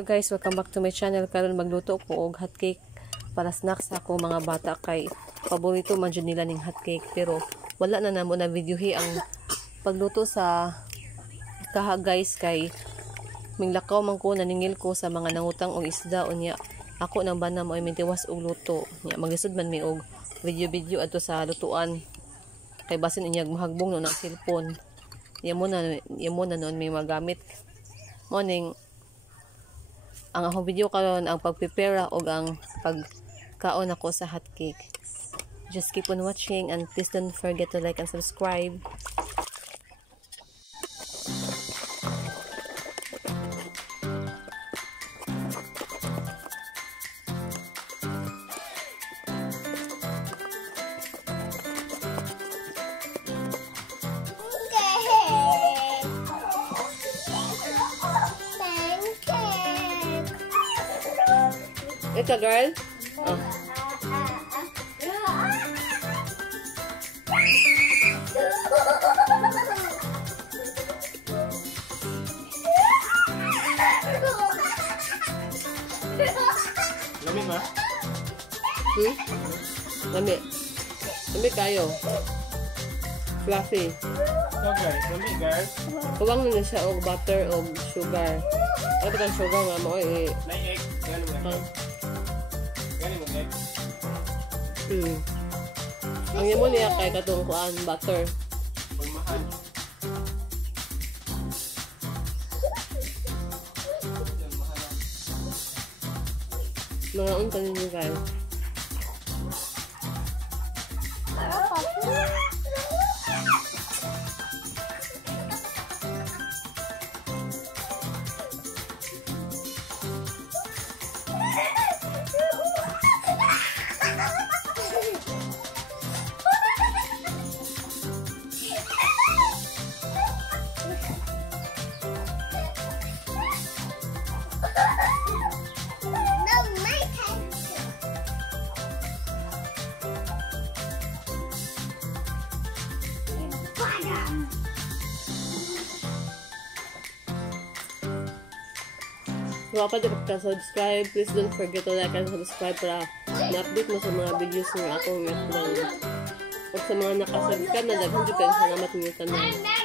Hello guys, welcome back to my channel. Karon magluto ko og hotcake para snacks ako mga bata kay paborito man jud nila ning hotcake pero wala na namo na videohi ang pagluto sa kaha guys kay minglakaw man ko naningil ko sa mga nangutang og isda unya ako nang bana mo ay mintiwas og luto nya magisud man mi og video adto sa lutuan kay basin inyag mahagbong no na cellphone yamo na noon may magamit morning. Ang akong video karon ang pagprepare og ang pagkaon ako sa hotcake. Just keep on watching and please don't forget to like and subscribe. Ito girl. Oh. Lamig ba? Lamig. Lamig kayo. Fluffy. So guys, lamig guys. Huwag na siya og butter o sugar. Ano ba ang sugar nga mo eh? Na egg. Gani mo egg. Gani mo egg. Ang yamo niya kay katong kuan butter. Pagmahal. Mga unta ninyo guys. Kung pa di subscribe, please don't forget to like and subscribe para na-update mo sa mga videos ng akong upload. At sa mga nakasubscribe na daghan dyan, salamat niyo tanan.